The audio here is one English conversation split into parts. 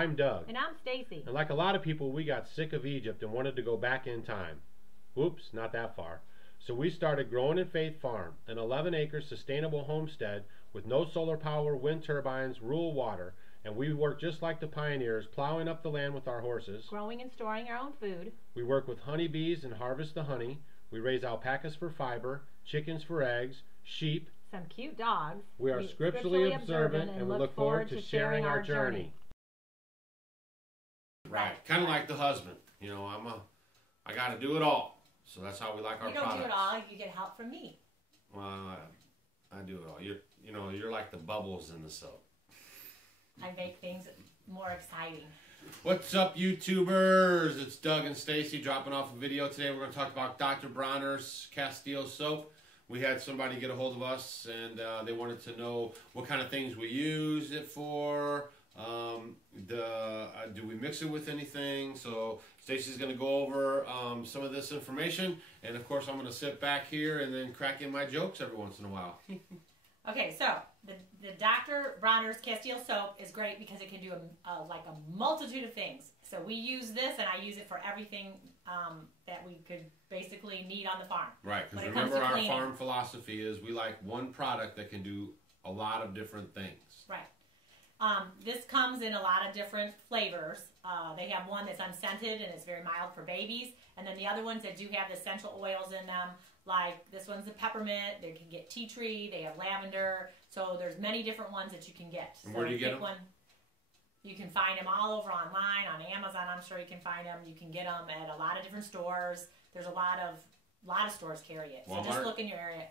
I'm Doug. And I'm Stacy. And like a lot of people, we got sick of Egypt and wanted to go back in time. Oops, not that far. So we started Growing in Faith Farm, an 11-acre sustainable homestead with no solar power, wind turbines, rural water, and we work just like the pioneers, plowing up the land with our horses. Growing and storing our own food. We work with honeybees and harvest the honey. We raise alpacas for fiber, chickens for eggs, sheep. Some cute dogs. We are scripturally observant and we look forward to sharing our journey. Right, kind of like the husband. You know, I got to do it all. So that's how we like our products. You don't do it all. You get help from me. Well, I do it all. You're like the bubbles in the soap. I make things more exciting. What's up, YouTubers? It's Doug and Stacy dropping off a video today. We're going to talk about Dr. Bronner's Castile soap. We had somebody get a hold of us, and they wanted to know what kind of things we use it for. Do we mix it with anything? So Stacy's going to go over some of this information, and of course I'm going to sit back here and then crack in my jokes every once in a while. Okay, so the Dr. Bronner's Castile soap is great because it can do like a multitude of things. So we use this, and I use it for everything that we could basically need on the farm. Right, because remember our farm philosophy is we like one product that can do a lot of different things. Right. This comes in a lot of different flavors. They have one that's unscented and it's very mild for babies. And then the other ones that do have the essential oils in them, like this one's a peppermint. They can get tea tree. They have lavender. So there's many different ones that you can get. And where do you get them? You can find them all over online, on Amazon. I'm sure you can find them. You can get them at a lot of different stores. There's a lot of stores carry it. Walmart? So just look in your area.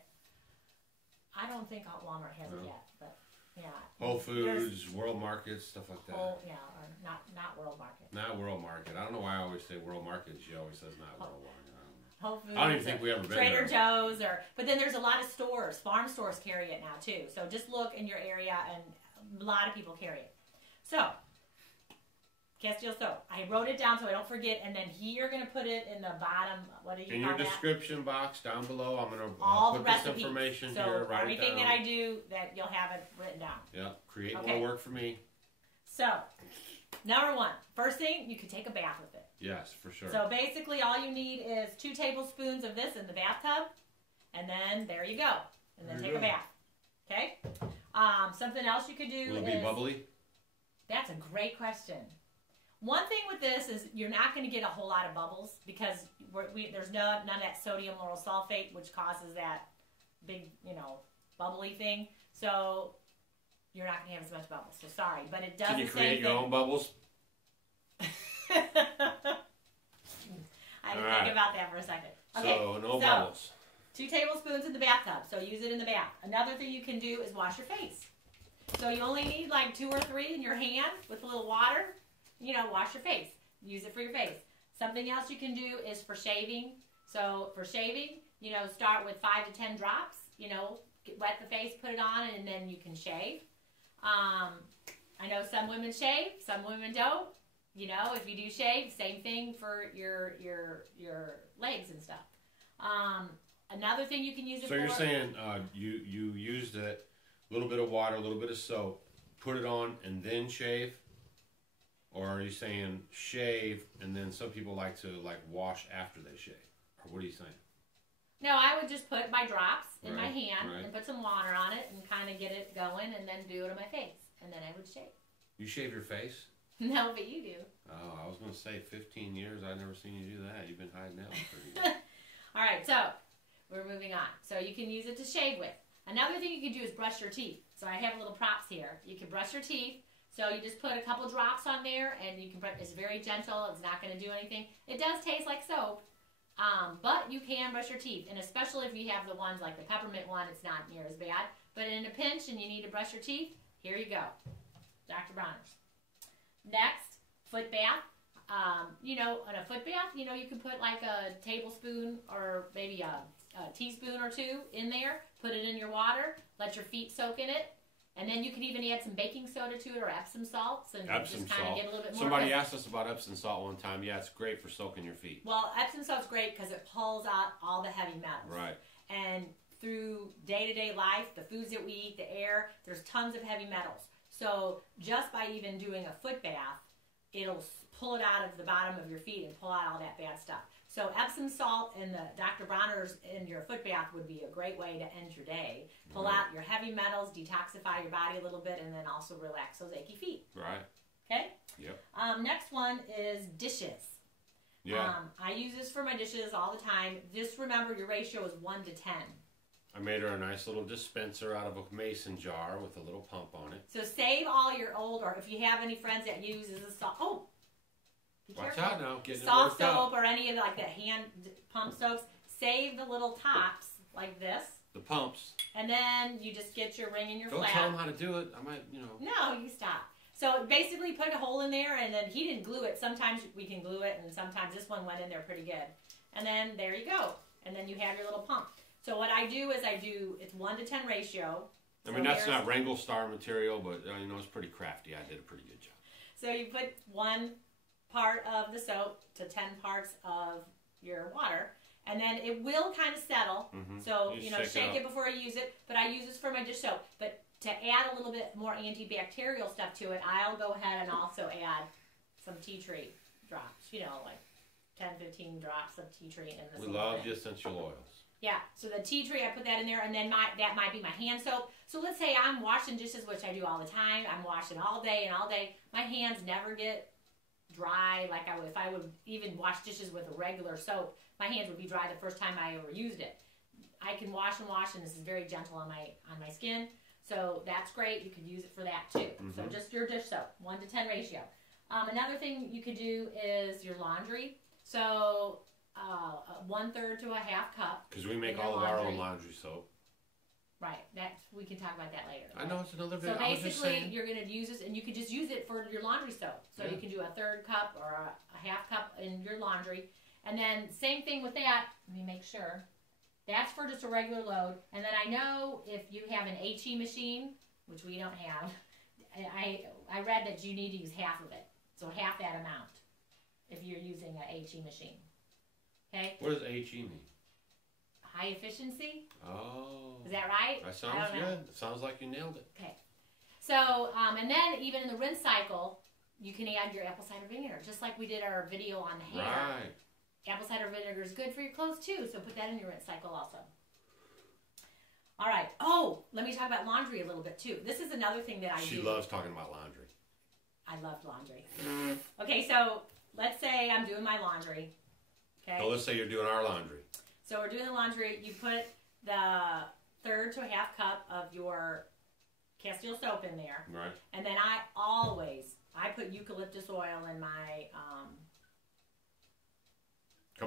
I don't think Walmart has it yet, but. Yeah. Whole Foods, World Market, stuff like that. Yeah, or not World Market. Not World Market. I don't know why I always say World Market. She always says not World Market. Whole Foods. I don't even think we ever been Trader there. Joe's, but then there's a lot of stores. Farm stores carry it now too. So just look in your area, and a lot of people carry it. So Castile soap. I wrote it down so I don't forget, and then you're going to put it in the bottom. What do you call that? In your description box down below, I'm going to put this information here. Write it down. Everything that I do, that you'll have it written down. Yep. Create more work for me. So, number one, first thing, you could take a bath with it. Yes, for sure. So basically, all you need is 2 tablespoons of this in the bathtub, and then there you go. And then take a bath. Okay. Something else you could do. Will it be bubbly? That's a great question. One thing with this is you're not going to get a whole lot of bubbles because there's none of that sodium lauryl sulfate, which causes that big, bubbly thing. So you're not going to have as much bubbles. So sorry, but it does. Can you create your own bubbles? I didn't think about that for a second. Okay, so no bubbles. 2 tablespoons in the bathtub. So use it in the bath. Another thing you can do is wash your face. So you only need like 2 or 3 in your hand with a little water. Wash your face. Use it for your face. Something else you can do is for shaving. So for shaving, start with 5 to 10 drops. Wet the face, put it on, and then you can shave. I know some women shave, some women don't. If you do shave, same thing for your legs and stuff. Another thing you can use it for. So you're saying you used it, a little bit of water, a little bit of soap, put it on, and then shave? Or are you saying shave, and then some people like to wash after they shave? Or what are you saying? No, I would just put my drops in my hand and put some water on it and kind of get it going, and then do it on my face. And then I would shave. You shave your face? No, but you do. Oh, I was going to say 15 years. I've never seen you do that. You've been hiding out for years. All right, so we're moving on. So you can use it to shave with. Another thing you can do is brush your teeth. So I have little props here. You can brush your teeth. So you just put a couple drops on there, and you can. It's very gentle. It's not going to do anything. It does taste like soap, but you can brush your teeth, and especially if you have the ones like the peppermint one, it's not near as bad. But in a pinch, and you need to brush your teeth, here you go, Dr. Bronner's. Next, foot bath. In a foot bath, you can put like a tablespoon or maybe a teaspoon or 2 in there. Put it in your water. Let your feet soak in it. And then you can even add some baking soda to it or Epsom salts and just kind of get a little bit more. Somebody asked us about Epsom salt one time. Yeah, it's great for soaking your feet. Well, Epsom salt's great because it pulls out all the heavy metals. Right. And through day-to-day life, the foods that we eat, the air, there's tons of heavy metals. So just by even doing a foot bath, it'll pull it out of the bottom of your feet and pull out all that bad stuff. So Epsom salt and the Dr. Bronner's in your foot bath would be a great way to end your day. Pull out your heavy metals, detoxify your body a little bit, and then also relax those achy feet. Right. Okay? Yep. Next one is dishes. Yeah. I use this for my dishes all the time. Just remember your ratio is 1 to 10. I made her a nice little dispenser out of a mason jar with a little pump on it. So save all your old, or if you have any friends that uses a salt. Oh! Watch out now. Getting soft soap or any of like the hand pump soaps. Save the little tops like this. The pumps. And then you just get your ring and your Don't flat. tell them how to do it. I might, No, you stop. So basically put a hole in there, and then he didn't glue it. Sometimes we can glue it, and sometimes this one went in there pretty good. And then there you go. And then you have your little pump. So what I do is it's 1 to 10 ratio. I mean, that's not Wrangle Star material, but it's pretty crafty. I did a pretty good job. So you put 1 part of the soap to 10 parts of your water, and then it will kind of settle. So shake it before you use it. But I use this for my dish soap. But to add a little bit more antibacterial stuff to it, I'll go ahead and also add some tea tree drops. Like 10, 15 drops of tea tree in this. We love the essential oils. Yeah, so the tea tree, I put that in there, and then that might be my hand soap. So let's say I'm washing dishes, which I do all the time. I'm washing all day and all day. My hands never get dry like I would if I would even wash dishes with a regular soap. My hands would be dry the first time I ever used it. I can wash, and this is very gentle on my skin. So that's great. You could use it for that too. So just your dish soap, 1 to 10 ratio. Another thing you could do is your laundry. So 1/3 to a half cup. Because we make all of our own laundry soap. Right. We can talk about that later. I know it's another video. So basically, you're going to use this, and you can just use it for your laundry soap. So you can do a 1/3 cup or a half cup in your laundry. And then same thing with that. Let me make sure. That's for just a regular load. And then I know if you have an HE machine, which we don't have, I read that you need to use half of it. So half that amount if you're using a HE machine. Okay? What does HE mean? High efficiency. Oh. Is that right? That sounds good. It sounds like you nailed it. Okay. So, and then even in the rinse cycle, you can add your apple cider vinegar, just like we did our video on the hair. Right. Apple cider vinegar is good for your clothes too, so put that in your rinse cycle also. All right. Oh, let me talk about laundry a little bit too. This is another thing that I do. She loves talking about laundry. I love laundry. Okay, so let's say I'm doing my laundry. Okay. So let's say you're doing our laundry. So we're doing the laundry. You put the 1/3 to a half cup of your castile soap in there. Right. And then I put eucalyptus oil in my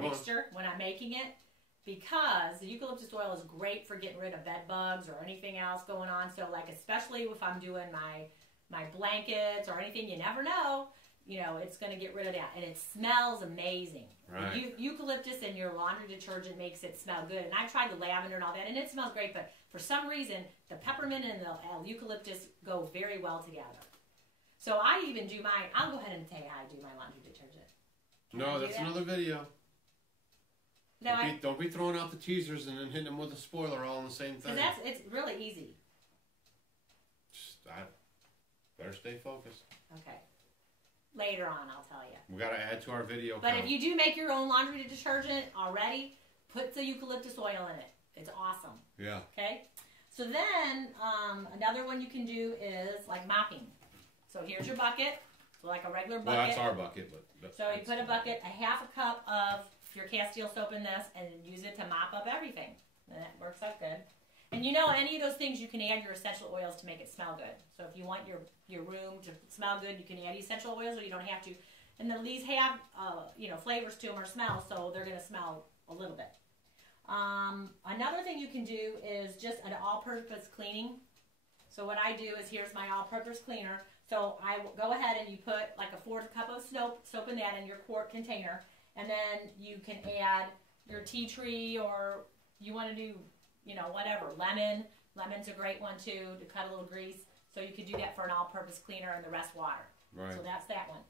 mixture when I'm making it, because the eucalyptus oil is great for getting rid of bed bugs or anything else going on. So like, especially if I'm doing my blankets or anything, you never know, it's going to get rid of that. And it smells amazing. Right. Eucalyptus in your laundry detergent makes it smell good. And I tried the lavender and all that, and it smells great. But for some reason, the peppermint and the eucalyptus go very well together. So I even do I'll go ahead and tell you how I do my laundry detergent. No, that's another video. Don't be throwing out the teasers and then hitting them with a spoiler all in the same thing. It's really easy. Better stay focused. Okay. Later on, I'll tell you. We got to add to our video. But if you do make your own laundry detergent already, put the eucalyptus oil in it. It's awesome. Yeah. Okay? So then, another one you can do is like mopping. So here's your bucket. So like a regular bucket. Well, that's our bucket. So you put a bucket, a half a cup of your castile soap in this, and use it to mop up everything. And that works out good. And any of those things, you can add your essential oils to make it smell good. So if you want your room to smell good, you can add essential oils, or you don't have to. And then these have, flavors to them or smells, so they're going to smell a little bit. Another thing you can do is just an all-purpose cleaning. So what I do is, here's my all-purpose cleaner. So I will go ahead and you put like a 1/4 cup of soap in that in your quart container. And then you can add your tea tree, or you want to do, whatever. Lemon's a great one too, to cut a little grease. So you could do that for an all-purpose cleaner, and the rest water. Right. So that's that one.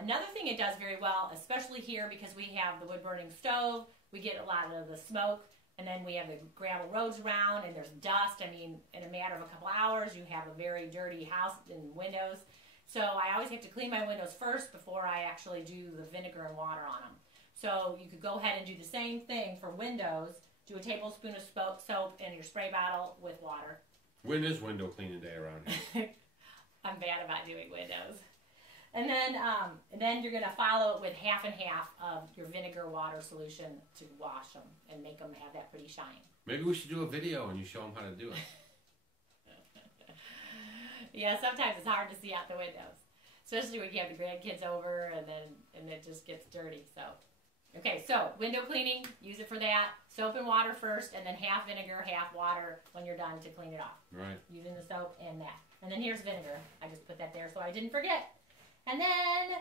Another thing it does very well, especially here because we have the wood-burning stove, we get a lot of the smoke, and then we have the gravel roads around, and there's dust. I mean, in a matter of a couple hours, you have a very dirty house and windows. So I always have to clean my windows first before I actually do the vinegar and water on them. So you could go ahead and do the same thing for windows. Do a tablespoon of soap in your spray bottle with water. When is window cleaning day around here? I'm bad about doing windows. And then you're going to follow it with half and half of your vinegar water solution to wash them and make them have that pretty shine. Maybe we should do a video and you show them how to do it. Yeah, sometimes it's hard to see out the windows, especially when you have the grandkids over and it just gets dirty. So, okay, so window cleaning, use it for that. Soap and water first, and then half vinegar, half water when you're done to clean it off. Right. Using the soap and that. And then here's vinegar. I just put that there so I didn't forget. And then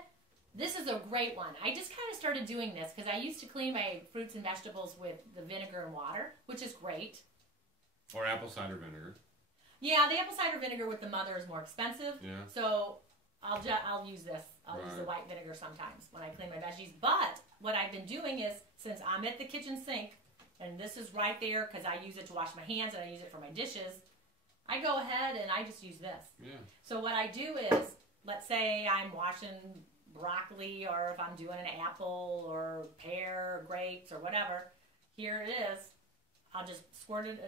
this is a great one. I just kind of started doing this because I used to clean my fruits and vegetables with the vinegar and water, which is great. Or apple cider vinegar. Yeah, the apple cider vinegar with the mother is more expensive. Yeah. So I'll use this. I'll use the white vinegar sometimes when I clean my veggies. But what I've been doing is, since I'm at the kitchen sink, and this is right there because I use it to wash my hands and I use it for my dishes, I go ahead and I just use this. Yeah. So what I do is, let's say I'm washing broccoli, or if I'm doing an apple or pear or grapes or whatever, here it is. I'll just squirt it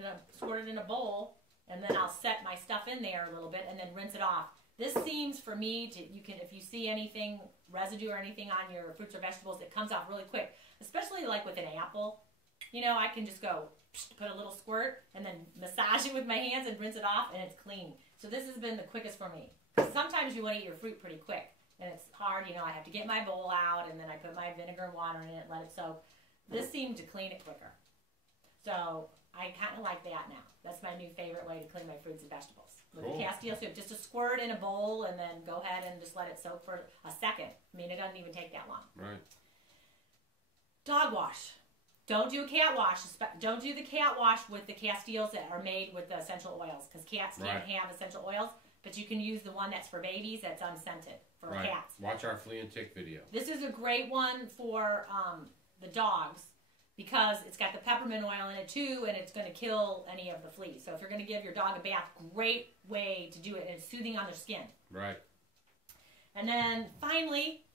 in a bowl, and then I'll set my stuff in there a little bit and then rinse it off. This seems for me to, if you see anything, residue or anything on your fruits or vegetables, it comes off really quick, especially like with an apple. You know, I can just go put a little squirt and then massage it with my hands and rinse it off, and it's clean. So this has been the quickest for me. Sometimes you want to eat your fruit pretty quick, and it's hard. You know, I have to get my bowl out, and then I put my vinegar and water in it, let it soak. This seemed to clean it quicker. So I kind of like that now. That's my new favorite way to clean my fruits and vegetables. With the castile soup, just a squirt in a bowl, and then go ahead and just let it soak for a second. I mean, it doesn't even take that long. Right. Dog wash. Don't do a cat wash. Don't do the cat wash with the castiles that are made with the essential oils, because cats can't have essential oils. But you can use the one that's for babies that's unscented for cats. Watch our flea and tick video. This is a great one for the dogs because it's got the peppermint oil in it too, and it's going to kill any of the fleas. So if you're going to give your dog a bath, great way to do it, and it's soothing on their skin. Right. And then finally,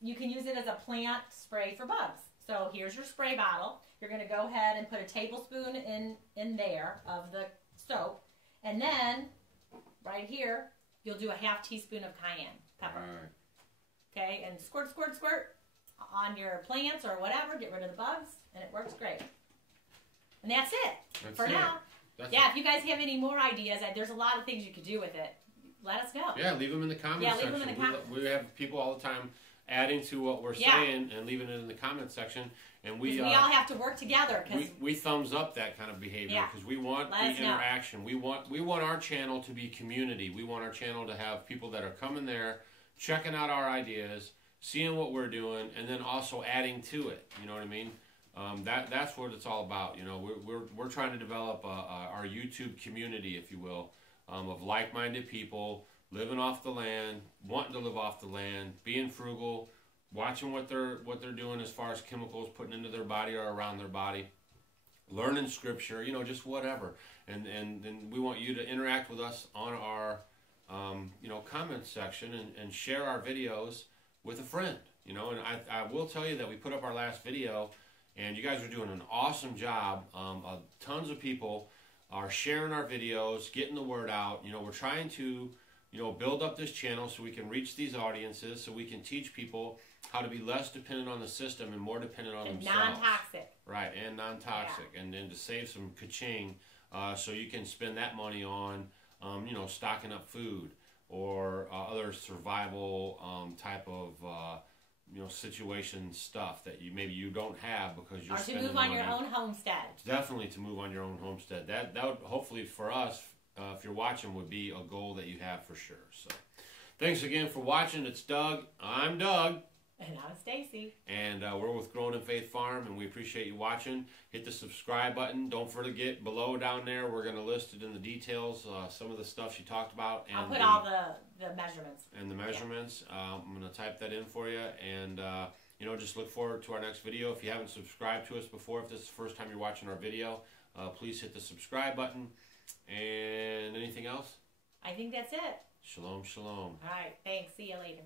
you can use it as a plant spray for bugs. So here's your spray bottle. You're going to go ahead and put a tablespoon in there of the soap, and then right here, you'll do a half teaspoon of cayenne pepper. Right. Okay, and squirt, squirt, squirt on your plants or whatever. Get rid of the bugs, and it works great. And that's it for now. If you guys have any more ideas, there's a lot of things you could do with it. Let us know. Yeah, leave them in the comments section. Leave them in the comments. We have people all the time adding to what we're saying and leaving it in the comments section. And we all have to work together. We thumbs up that kind of behavior because we want the interaction. We want our channel to be community. We want our channel to have people that are coming there, checking out our ideas, seeing what we're doing, and then also adding to it. You know what I mean? That's what it's all about. You know, we're trying to develop our YouTube community, if you will, of like-minded people living off the land, wanting to live off the land, being frugal, watching what they're doing as far as chemicals putting into their body or around their body, learning scripture, you know, just whatever. And we want you to interact with us on our comments section and share our videos with a friend. You know, and I will tell you that we put up our last video, and you guys are doing an awesome job. Tons of people are sharing our videos, getting the word out. You know, we're trying to build up this channel so we can reach these audiences, so we can teach people how to be less dependent on the system and more dependent on themselves. Non-toxic. Right, and non-toxic. Yeah. And then to save some ka-ching, so you can spend that money on, stocking up food or other survival type of, situation stuff that maybe you don't have because you're spending money. Or to move on your own homestead. Definitely to move on your own homestead. That would hopefully for us, if you're watching, would be a goal that you have for sure. So, thanks again for watching. It's Doug. I'm Doug. And I'm Stacy. And we're with Growing in Faith Farm, and we appreciate you watching. Hit the subscribe button. Don't forget below down there, we're going to list it in the details, some of the stuff she talked about. And I'll put all the measurements. And the measurements. Yeah. I'm going to type that in for you. And, just look forward to our next video. If you haven't subscribed to us before, if this is the first time you're watching our video, please hit the subscribe button. And anything else? I think that's it. Shalom, shalom. All right, thanks. See you later.